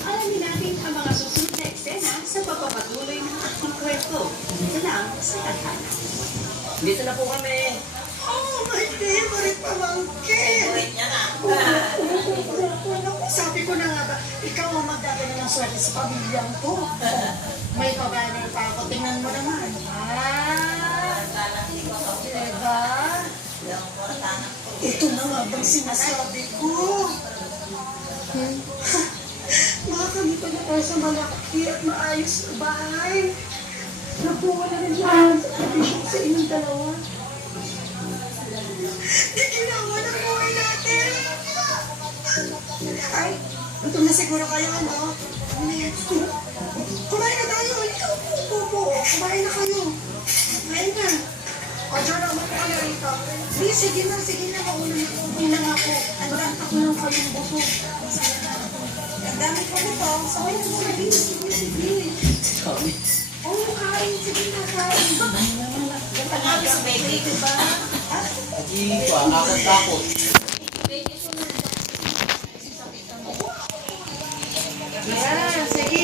Alamin natin ang mga susunod na eksena sa pagpapatuloy ng ating kwento. Dito lang sa Tadhana. Dito na po kami. Oh, my favorite pamangkin! Favorite niya na. Naku, sabi ko na nga ba, ikaw ang magdadala ng swerte sa pamilyang ko. May pabayaran pa ako, tingnan mo naman. Diba? Ito na nga bang sinasabi ko? Makakamita na tayo sa malaki at maayos na bahay. Nabuha na rin siya sa tradisyon sa inyong dalawa. Giginawa ng buhay natin! Ay, gutom na siguro kayo, ano? Kumain na tayo! Ikaw po! Kumain na kayo! Kumain na! O, John, naman po kayo rito. Sige na, mauna na po. Una nga po. Ang dami ako ng kayong buko. Ang dami ko nito. Sabay na muna, sige. Kami. Oo, kain. Sige na, kain. Kami sa baby. Diba? Aji ko, akot-akot. Yeah, sige.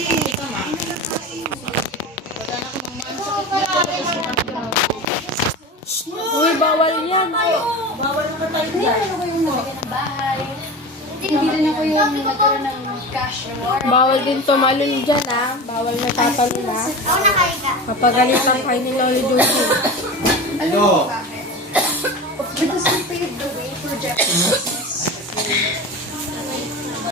Uy, bawal yan. Bawal naman tayo Hindi dyan. rin ako yung nabigyan ng bahay. Hindi rin ako yung nagkaroon ng cash reward. Bawal din tumalon dyan, ah. Bawal na tatalon, ah. Ako nakahiga. Papagalit lang kayo ni Lolo Josie. Alam mo bakit? Because we paved the way for Jeff's business.